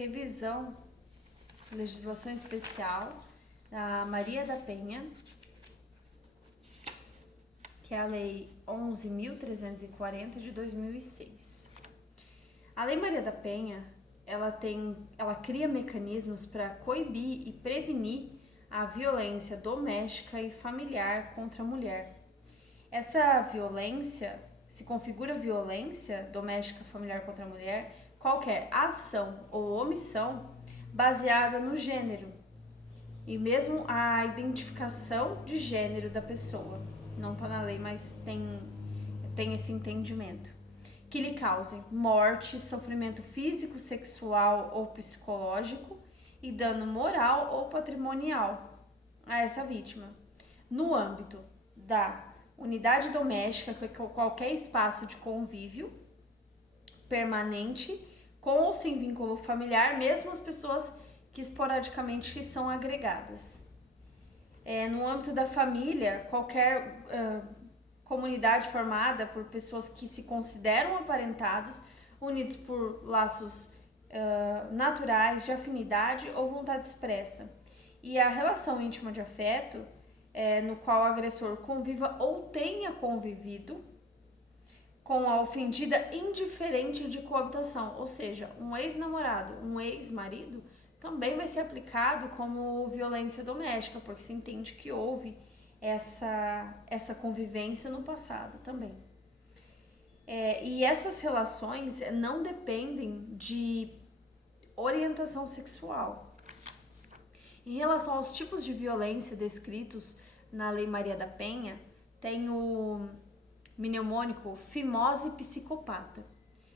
revisão, legislação especial da Maria da Penha, que é a Lei 11.340 de 2006. A Lei Maria da Penha, ela cria mecanismos para coibir e prevenir a violência doméstica e familiar contra a mulher. Essa violência se configura violência doméstica familiar contra a mulher qualquer ação ou omissão baseada no gênero e mesmo a identificação de gênero da pessoa. Não está na lei, mas tem esse entendimento. Que lhe cause morte, sofrimento físico, sexual ou psicológico e dano moral ou patrimonial a essa vítima. No âmbito da unidade doméstica, qualquer espaço de convívio permanente, com ou sem vínculo familiar, mesmo as pessoas que esporadicamente são agregadas. No âmbito da família, qualquer comunidade formada por pessoas que se consideram aparentados, unidos por laços naturais de afinidade ou vontade expressa. E a relação íntima de afeto, no qual o agressor conviva ou tenha convivido com a ofendida indiferente de coabitação, ou seja, um ex-namorado, um ex-marido, também vai ser aplicado como violência doméstica, porque se entende que houve essa convivência no passado também. E essas relações não dependem de orientação sexual. Em relação aos tipos de violência descritos na Lei Maria da Penha, tem o mnemônico fimose psicopata,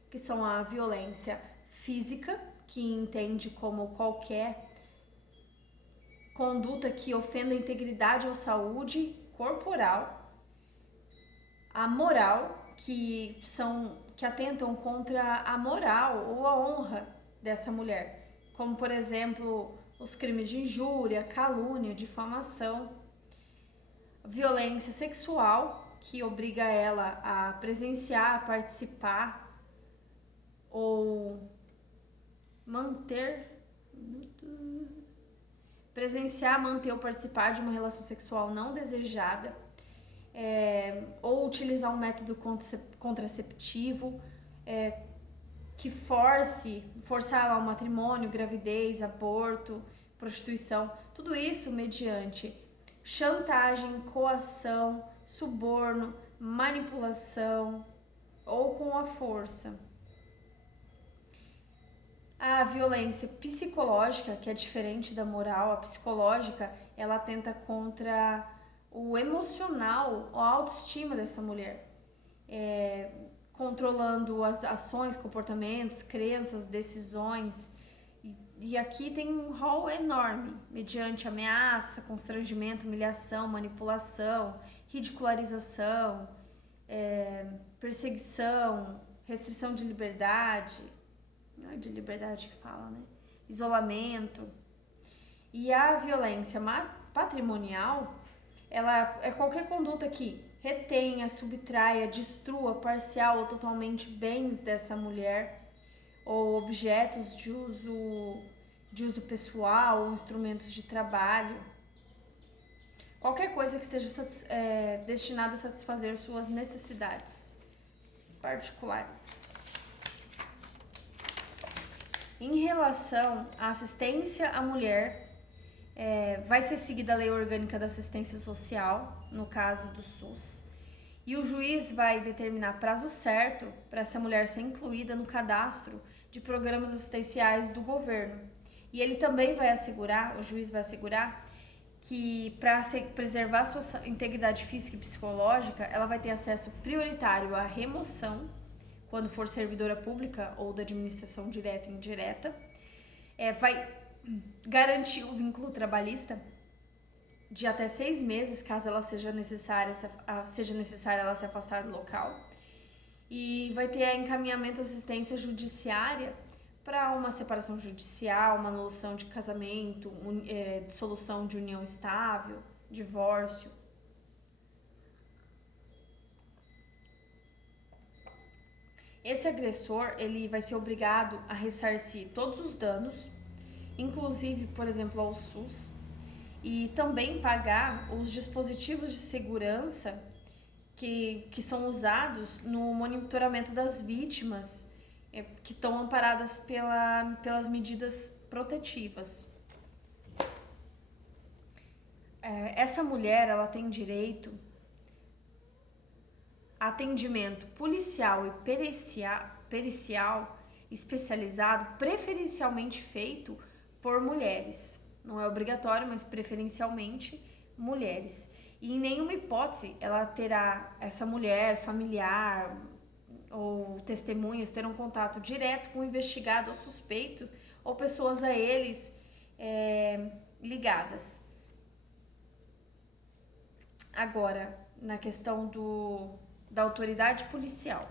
que são a violência física, que entende como qualquer conduta que ofenda a integridade ou saúde corporal, a moral, que atentam contra a moral ou a honra dessa mulher, como por exemplo os crimes de injúria, calúnia, difamação, violência sexual, que obriga ela a presenciar, participar ou manter ou participar de uma relação sexual não desejada, ou utilizar um método contraceptivo que forçar ao matrimônio, gravidez, aborto, prostituição, tudo isso mediante chantagem, coação, suborno, manipulação ou com a força. A violência psicológica, que é diferente da moral, a psicológica, ela atenta contra o emocional, a autoestima dessa mulher, controlando as ações, comportamentos, crenças, decisões. E aqui tem um rol enorme, mediante ameaça, constrangimento, humilhação, manipulação, ridicularização, perseguição, restrição de liberdade, não é de liberdade que fala, né? Isolamento. E a violência patrimonial, ela é qualquer conduta que retenha, subtraia, destrua parcial ou totalmente bens dessa mulher ou objetos de uso pessoal ou instrumentos de trabalho. Qualquer coisa que esteja destinada a satisfazer suas necessidades particulares. Em relação à assistência à mulher, vai ser seguida a Lei Orgânica da Assistência Social, no caso do SUS, e o juiz vai determinar prazo certo para essa mulher ser incluída no cadastro de programas assistenciais do governo. E ele também vai assegurar, o juiz vai assegurar, que para preservar sua integridade física e psicológica, ela vai ter acesso prioritário à remoção, quando for servidora pública ou da administração direta e indireta, vai garantir o vínculo trabalhista de até 6 meses, caso ela seja necessária ela se afastar do local, e vai ter encaminhamento assistência judiciária para uma separação judicial, uma anulação de casamento, dissolução de união estável, divórcio. Esse agressor, ele vai ser obrigado a ressarcir todos os danos, inclusive, por exemplo, ao SUS, e também pagar os dispositivos de segurança que são usados no monitoramento das vítimas que estão amparadas pelas medidas protetivas. Essa mulher, ela tem direito a atendimento policial e pericial especializado, preferencialmente feito por mulheres. Não é obrigatório, mas preferencialmente mulheres. E em nenhuma hipótese essa mulher, familiar ou testemunhas terão contato direto com o investigado ou suspeito ou pessoas a eles ligadas. Agora, na questão da autoridade policial.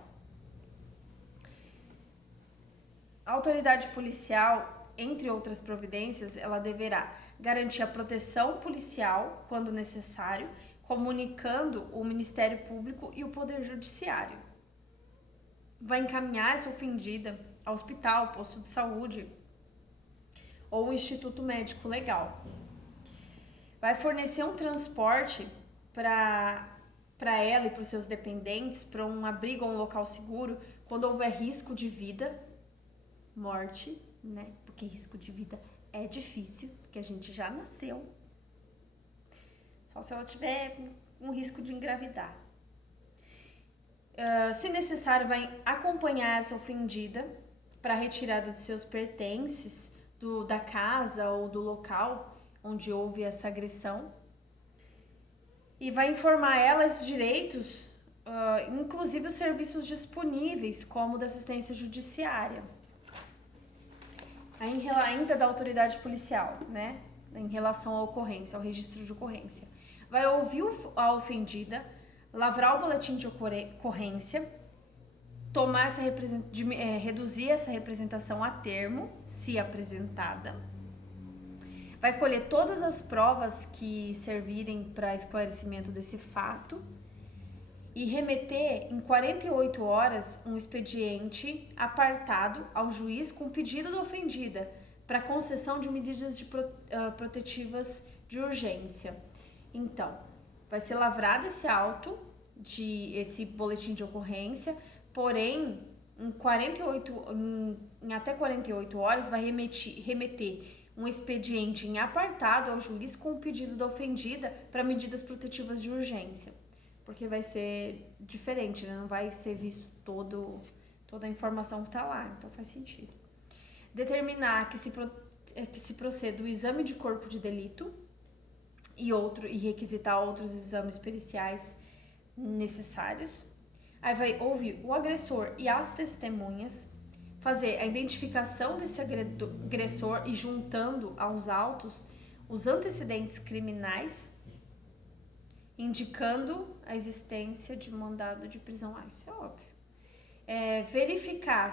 A autoridade policial, entre outras providências, ela deverá garantir a proteção policial, quando necessário, comunicando o Ministério Público e o Poder Judiciário. Vai encaminhar essa ofendida ao hospital, posto de saúde ou instituto médico legal. Vai fornecer um transporte para ela e para os seus dependentes, para um abrigo ou um local seguro, quando houver risco de vida, morte, né? Porque risco de vida é difícil, porque a gente já nasceu. Só se ela tiver um risco de engravidar. Se necessário, vai acompanhar essa ofendida para a retirada de seus pertences da casa ou do local onde houve essa agressão. E vai informar ela os direitos, inclusive os serviços disponíveis, como da assistência judiciária. Ainda da autoridade policial, né? Em relação à ocorrência, ao registro de ocorrência. Vai ouvir a ofendida, lavrar o boletim de ocorrência, reduzir essa representação a termo, se apresentada. Vai colher todas as provas que servirem para esclarecimento desse fato e remeter em 48 horas um expediente apartado ao juiz com pedido da ofendida para concessão de medidas protetivas de urgência. Então, vai ser lavrado esse auto, esse boletim de ocorrência, porém, em até 48 horas, vai remeter um expediente em apartado ao juiz com o pedido da ofendida para medidas protetivas de urgência. Porque vai ser diferente, né? Não vai ser visto toda a informação que está lá, então faz sentido. Determinar que se proceda o exame de corpo de delito e requisitar outros exames periciais necessários. Aí vai ouvir o agressor e as testemunhas, fazer a identificação desse agressor e juntando aos autos os antecedentes criminais, indicando a existência de mandado de prisão. Isso é óbvio. Verificar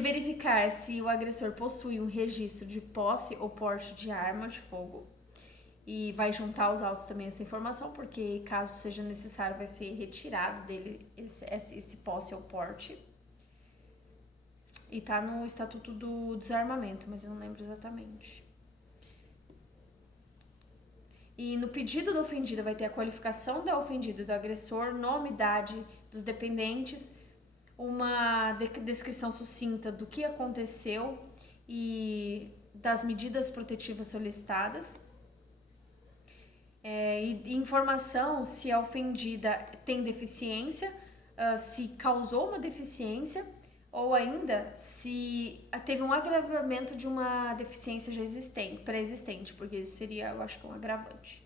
verificar se o agressor possui um registro de posse ou porte de arma de fogo. E vai juntar aos autos também essa informação, porque caso seja necessário vai ser retirado dele esse posse ou porte. E tá no Estatuto do Desarmamento, mas eu não lembro exatamente. E no pedido da ofendida vai ter a qualificação da ofendida e do agressor, nome, idade dos dependentes, uma descrição sucinta do que aconteceu e das medidas protetivas solicitadas. E informação se a ofendida tem deficiência, se causou uma deficiência ou ainda se teve um agravamento de uma deficiência já pré-existente, porque isso seria, eu acho que um agravante.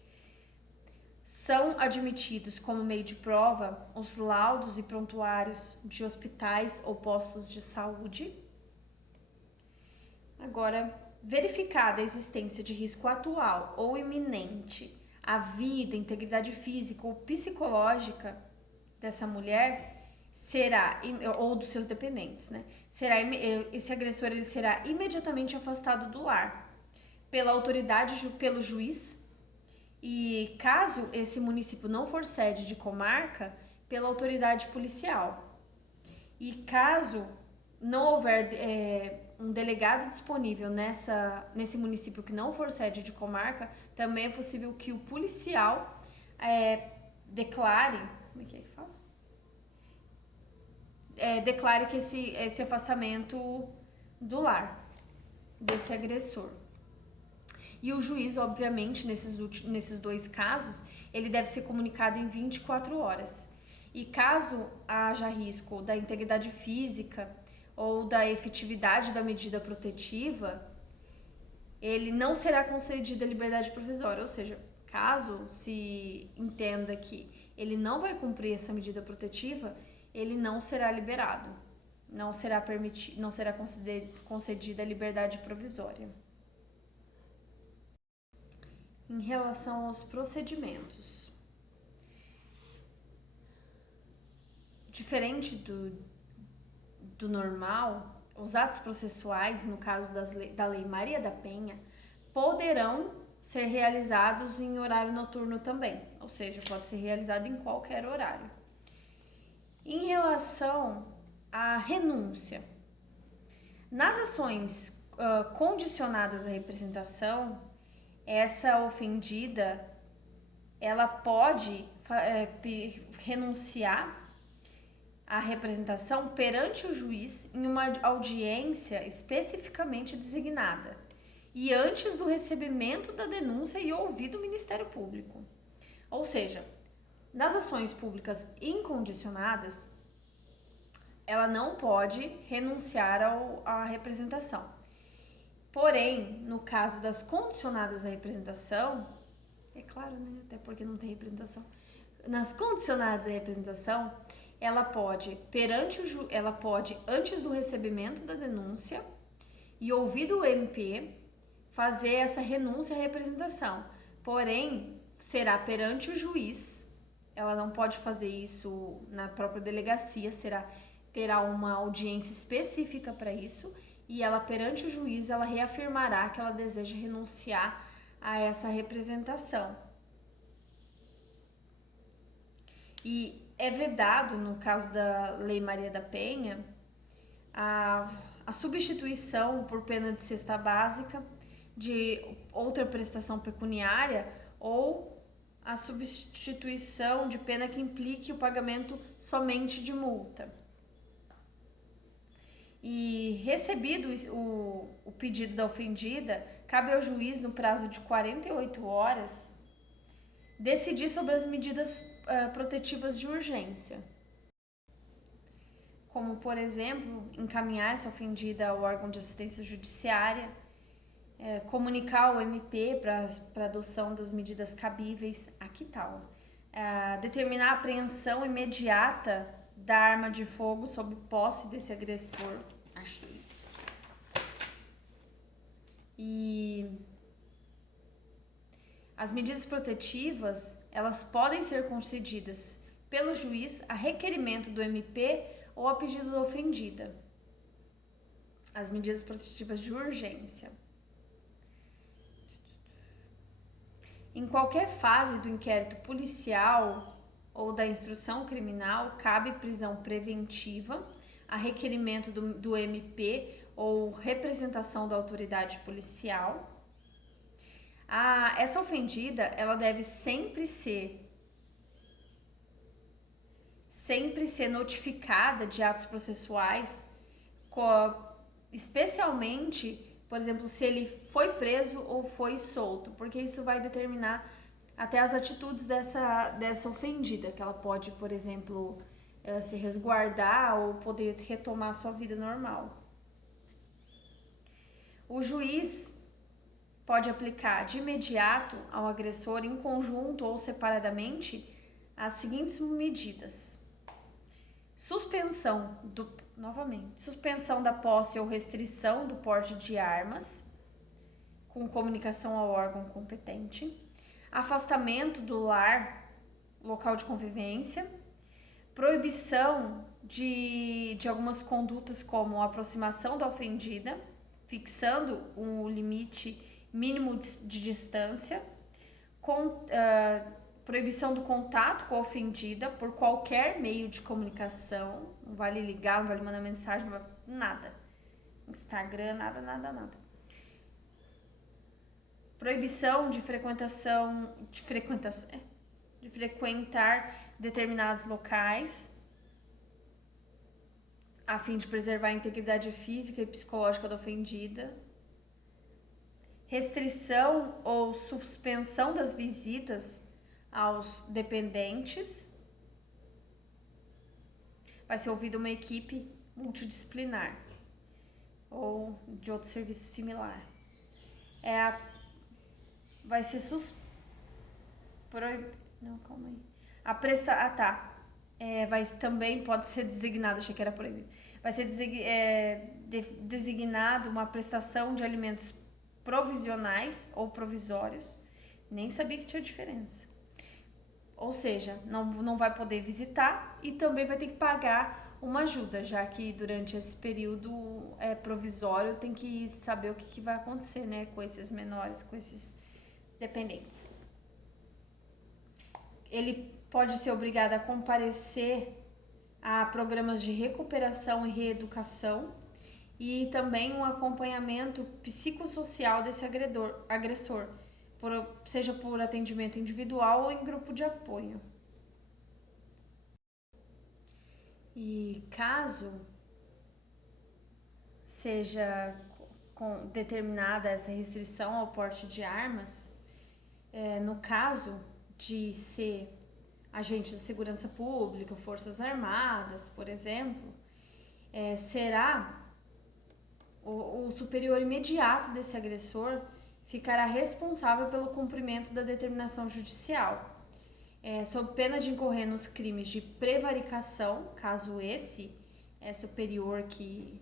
São admitidos como meio de prova os laudos e prontuários de hospitais ou postos de saúde. Agora, verificada a existência de risco atual ou iminente à vida, integridade física ou psicológica dessa mulher, ou dos seus dependentes, né? Esse agressor ele será imediatamente afastado do lar pela autoridade, pelo juiz, e caso esse município não for sede de comarca, pela autoridade policial. E caso não houver um delegado disponível nesse município que não for sede de comarca, também é possível que o policial declare, como é que fala? Declare que esse afastamento do lar desse agressor. E o juiz, obviamente, nesses dois casos, ele deve ser comunicado em 24 horas. E caso haja risco da integridade física ou da efetividade da medida protetiva, ele não será concedida a liberdade provisória. Ou seja, caso se entenda que ele não vai cumprir essa medida protetiva, ele não será liberado. Não será concedida a liberdade provisória. Em relação aos procedimentos, diferente do normal, os atos processuais, no caso da Lei Maria da Penha, poderão ser realizados em horário noturno também, ou seja, pode ser realizado em qualquer horário. Em relação à renúncia, nas ações condicionadas à representação, essa ofendida, ela pode renunciar à representação perante o juiz em uma audiência especificamente designada e antes do recebimento da denúncia e ouvido o Ministério Público. Ou seja, nas ações públicas incondicionadas, ela não pode renunciar à representação. Porém, no caso das condicionadas à representação, é claro, né? Até porque não tem representação. Nas condicionadas à representação, ela pode, antes do recebimento da denúncia e ouvido o MP, fazer essa renúncia à representação. Porém, será perante o juiz. Ela não pode fazer isso na própria delegacia, terá uma audiência específica para isso. E ela, perante o juiz, ela reafirmará que ela deseja renunciar a essa representação. E é vedado, no caso da Lei Maria da Penha, a substituição por pena de cesta básica de outra prestação pecuniária ou a substituição de pena que implique o pagamento somente de multa. E recebido o pedido da ofendida, cabe ao juiz, no prazo de 48 horas, decidir sobre as medidas protetivas de urgência. Como, por exemplo, encaminhar essa ofendida ao órgão de assistência judiciária, comunicar ao MP para adoção das medidas cabíveis, aqui tal, determinar a apreensão imediata da arma de fogo sob posse desse agressor. Achei. E as medidas protetivas, elas podem ser concedidas pelo juiz a requerimento do MP ou a pedido da ofendida. As medidas protetivas de urgência. Em qualquer fase do inquérito policial ou da instrução criminal, cabe prisão preventiva a requerimento do MP ou representação da autoridade policial. Essa ofendida, ela deve sempre ser notificada de atos processuais, especialmente, por exemplo, se ele foi preso ou foi solto, porque isso vai determinar até as atitudes dessa ofendida, que ela pode, por exemplo, se resguardar ou poder retomar sua vida normal. O juiz pode aplicar de imediato ao agressor, em conjunto ou separadamente, as seguintes medidas: suspensão da posse ou restrição do porte de armas, com comunicação ao órgão competente, afastamento do lar, local de convivência, proibição de algumas condutas como a aproximação da ofendida, fixando um limite mínimo de distância, proibição do contato com a ofendida por qualquer meio de comunicação, não vale ligar, não vale mandar mensagem, não vale nada. Instagram, nada. Proibição de frequentar determinados locais, a fim de preservar a integridade física e psicológica da ofendida. Restrição ou suspensão das visitas aos dependentes. Vai ser ouvida uma equipe multidisciplinar ou de outro serviço similar. Vai ser também pode ser designado, achei que era proibido. Vai ser designado uma prestação de alimentos provisionais ou provisórios. Nem sabia que tinha diferença. Ou seja, não vai poder visitar e também vai ter que pagar uma ajuda, já que durante esse período provisório tem que saber o que vai acontecer, né, com esses menores, com esses dependentes. Ele pode ser obrigado a comparecer a programas de recuperação e reeducação e também um acompanhamento psicossocial desse agressor, seja por atendimento individual ou em grupo de apoio. E caso seja determinada essa restrição ao porte de armas, no caso de ser agente de segurança pública, forças armadas, por exemplo, será o superior imediato desse agressor ficará responsável pelo cumprimento da determinação judicial, sob pena de incorrer nos crimes de prevaricação, caso esse superior que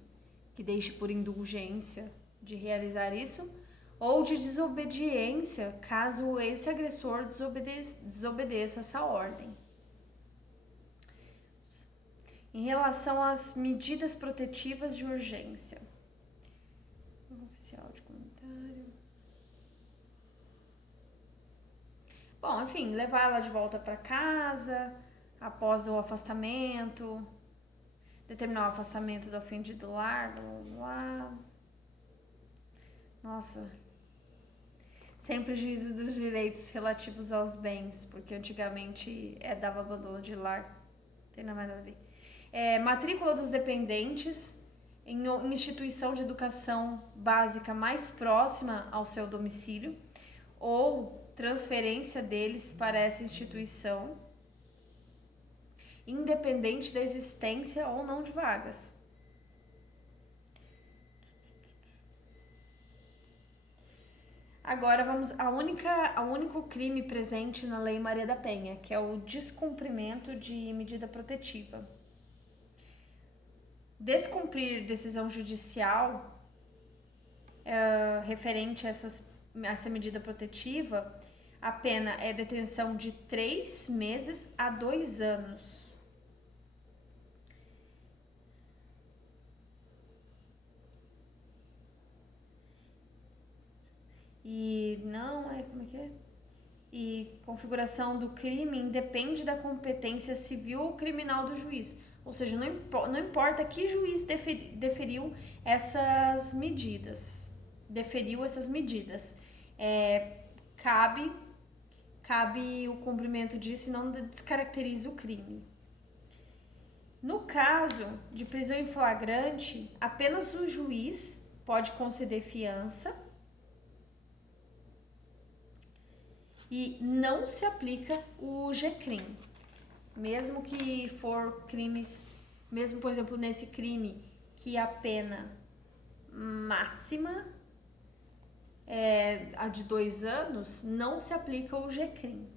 deixe por indulgência de realizar isso, ou de desobediência, caso esse agressor desobedeça essa ordem. Em relação às medidas protetivas de urgência. Oficial de comentário. Bom, enfim, levar ela de volta para casa após o afastamento, determinar o afastamento do ofendido do lar, blá blá blá. Nossa, sem prejuízo dos direitos relativos aos bens, porque antigamente dava abandono de lar, não tem nada a ver. Matrícula dos dependentes em instituição de educação básica mais próxima ao seu domicílio ou transferência deles para essa instituição, independente da existência ou não de vagas. Agora vamos ao único crime presente na Lei Maria da Penha, que é o descumprimento de medida protetiva. Descumprir decisão judicial referente a essa medida protetiva, a pena é detenção de 3 meses a 2 anos. E E configuração do crime independe da competência civil ou criminal do juiz. Ou seja, não importa que juiz deferiu essas medidas. Cabe o cumprimento disso e não descaracteriza o crime. No caso de prisão em flagrante, apenas o juiz pode conceder fiança e não se aplica o GCRIM. Mesmo que for crimes, mesmo por exemplo nesse crime que a pena máxima é a de 2 anos, não se aplica o GCRIM.